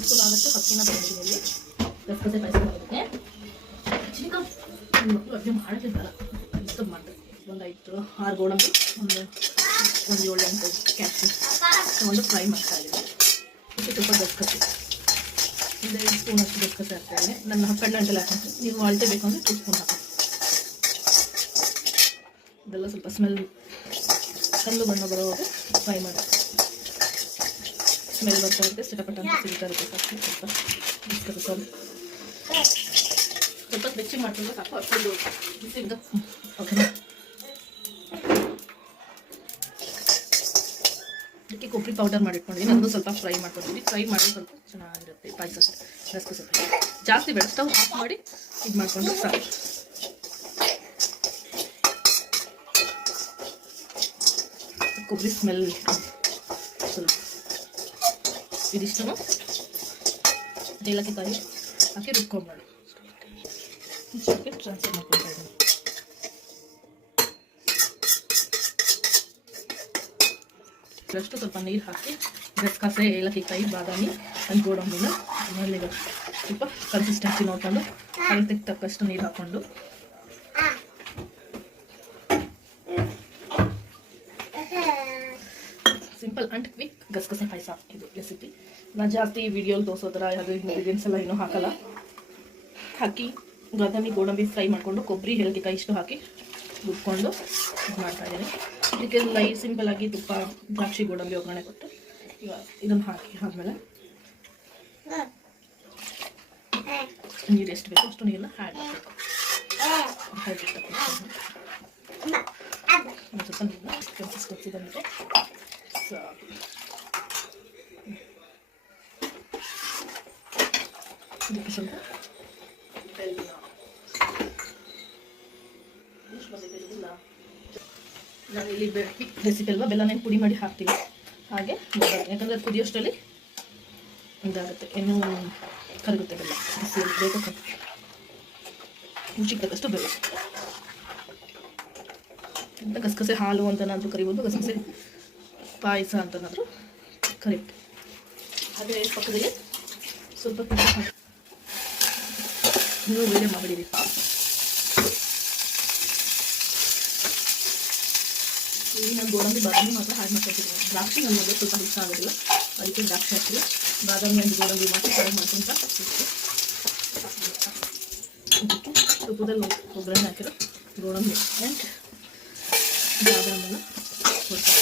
ಎಷ್ಟು ಆಗುತ್ತೆ ಅಕ್ಕಿನ ತೊಗೊಂಡಿದ್ದೀನಿ. ಗಸಗಸೆ ಪಾಯಸ ಮಾಡೋದಕ್ಕೆ ಚಿಕ್ಕ ಮಕ್ಕಳು ಅಡುಗೆ ಮಾಡೋಕ್ಕಿಂತಲ್ಲ ಇಷ್ಟು ಮಾಡ್ತಾರೆ. ಒಂದು 5-6 ಗೋಡಂಬಿ, ಒಂದು 7-8 ಕ್ಯಾಶ್ಯೂ ತೊಗೊಂಡು ಫ್ರೈ ಮಾಡ್ತಾ ಇದ್ದೀನಿ. ಇದಕ್ಕೆ ಸ್ವಲ್ಪ ಗಸಗಸೆ, ಒಂದು 5 ಸ್ಪೂನ್ ಅಷ್ಟು ಗಸಗಸೆ ಹಾಕ್ತಾಯಿದ್ದೀನಿ. ನನ್ನ ಕಣ್ಣಂಟೆಲ್ಲ ಹಾಕೊಂಡು ನೀವು ಅಳತೆ ಬೇಕು ಅಂದರೆ 2 ಸ್ಪೂನ್ ಹಾಕಿ. ಇದೆಲ್ಲ ಸ್ವಲ್ಪ ಸ್ಮೆಲ್ ಕಂದು ಬಣ್ಣ ಬರೋವಾಗ ಫ್ರೈ ಮಾಡಿ. ಸ್ಮೆಲ್ ಬರ್ತಾ ಇರುತ್ತೆ, ಚಟಪಟ ಅಂತ ಸಿಗ್ತಾ ಇರುತ್ತೆ. ಸಾಕು ಸ್ವಲ್ಪ ಬೆಚ್ಚಿ ಮಾಡ್ಕೊಂಡು ಸಾಕು. ಅಷ್ಟೊಂದು ಬಿಸಿಯಿಂದ ಓಕೆನಾ. ಅದಕ್ಕೆ ಕೊಬ್ಬರಿ ಪೌಡರ್ ಮಾಡಿಟ್ಕೊಂಡಿದ್ದೀನಿ. ಅದನ್ನು ಸ್ವಲ್ಪ ಫ್ರೈ ಮಾಡ್ಕೊತೀನಿ. ಫ್ರೈ ಮಾಡಿ ಸ್ವಲ್ಪ ಚೆನ್ನಾಗಿರುತ್ತೆ ಪಾಯಸ. ಗಸಗಸೆ ಜಾಸ್ತಿ ಬೇಡ, ಸ್ಟವ್ ಆಫ್ ಮಾಡಿ ಇದು ಮಾಡಿಕೊಂಡು ಸಾಕು. ಕೊಬ್ಬರಿ ಸ್ಮೆಲ್ ಸ್ವಲ್ಪ ಇದಿಷ್ಟು ಏಲಕ್ಕಾಯಿ ಹಾಕಿ ರುಬ್ಕೊಂಬೇಡ. ಇಷ್ಟಕ್ಕೆ ಟ್ರಾನ್ಸ್ಫರ್ ಮಾಡ್ಕೊಳ್ತಾ ಇದ್ದೀನಿ. ಅಷ್ಟು ಸ್ವಲ್ಪ ನೀರು ಹಾಕಿ ಗಸಗಸೆ, ಏಲಕ್ಕಾಯಿ, ಬಾದಾಮಿ ಒಂದು ಗೋಡಂಬಿನ ಮಲ್ಲಿಗೆ ಸ್ವಲ್ಪ ಕನ್ಸಿಸ್ಟೆನ್ಸಿ ನೋಡಿಕೊಂಡು ಅದಕ್ಕೆ ತಕ್ಕಷ್ಟು ನೀರು ಹಾಕ್ಕೊಂಡು ಸಿಂಪಲ್ ಆ್ಯಂಡ್ ಕ್ವಿಕ್ ಗಸಗಸೆ ಪಾಯಸ ಇದು ರೆಸಿಪಿ. ನಾನು ಜಾಸ್ತಿ ವಿಡಿಯೋಲಿ ತೋರಿಸೋ ಥರ ಅದು ಇಂಗ್ರೀಡಿಯೆಂಟ್ಸ್ ಎಲ್ಲ ಏನೂ ಹಾಕಲ್ಲ. ಹಾಕಿ ಬಾದಾಮಿ ಗೋಡಂಬಿ ಫ್ರೈ ಮಾಡಿಕೊಂಡು ಕೊಬ್ಬರಿ, ಏಲಕ್ಕಾಯಿ ಇಷ್ಟು ಹಾಕಿ ರುಬ್ಕೊಂಡು ಇದು ಮಾಡ್ತಾಯಿದ್ದೀನಿ. ಇದಕ್ಕೆಲ್ಲ ಸಿಂಪಲ್ಲಾಗಿ ತುಪ್ಪ, ದ್ರಾಕ್ಷಿ, ಗೋಡಂಬಿ ಒಗ್ಗರಣೆ ಕೊಟ್ಟು ಇವಾಗ ಇದನ್ನು ಹಾಕಿ ಆದಮೇಲೆ ನೀರು ಎಷ್ಟು ಬೇಕೋ ಅಷ್ಟು ನೀರನ್ನ ಆ್ಯಡ್ ಮಾಡಬೇಕು. ಸ್ವಲ್ಪ ನೀರನ್ನ ಕನ್ಸಿಸ್ಟೆನ್ಸಿ ಬಂದರೆ ಇದಕ್ಕೆ ಸ್ವಲ್ಪ ಬೆಲ್ಲ, ನಾನು ಇಲ್ಲಿ ರೆಸಿಪಿ ಅಲ್ವಾ ಬೆಲ್ಲನೇನು ಪುಡಿ ಮಾಡಿ ಹಾಕ್ತೀವಿ. ಹಾಗೆ ಯಾಕಂದರೆ ಅದು ಕುದಿಯೋಷ್ಟರಲ್ಲಿ ಇದಾಗುತ್ತೆ, ಇನ್ನೂ ಕರಗುತ್ತೆ ಬೆಲ್ಲ. ಬಿಸಿ ಬೇಗ ರುಚಿಗೆ ತಕ್ಕಷ್ಟು ಬೆಲ್ಲ. ಅಂತ ಗಸಗಸೆ ಹಾಲು ಅಂತನಾದರೂ ಕರಿಬೋದು, ಗಸಗಸೆ ಪಾಯಸ ಅಂತನಾದರೂ ಕರಿಬೋದು. ಅದೇ ಪಕ್ಕದಲ್ಲಿ ಸ್ವಲ್ಪ ನೀವು ಬೇರೆ ಮಾಡಿರಿ. ಇಲ್ಲಿ ನಾನು ಗೋಡಂಬಿ, ಬಾದಾಮಿ ಮಾತ್ರ ಹಾಕಿ ಮಾಡ್ಕೊತಿದ್ದೀನಿ. ದ್ರಾಕ್ಷಿ ನನಗೆ ಸ್ವಲ್ಪ ಇಷ್ಟ ಆಗೋದಿಲ್ಲ, ಅದಕ್ಕೆ ದ್ರಾಕ್ಷಿ ಹಾಕ್ತೀನಿ. ಬಾದಾಮಿ and ಗೋಡಂಬಿ ಮಾತ್ರ ಫ್ರೈ ಮಾಡ್ಕೊಂತ ಅದಕ್ಕೆ ತುಪ್ಪದಲ್ಲಿ ಒಗ್ಗರಣೆ ಹಾಕಿರೋ ಗೋಡಂಬಿ ಆ್ಯಂಡ್ ಬಾದಾಮನ್ನು ಕೊಡ್ತಾರೆ.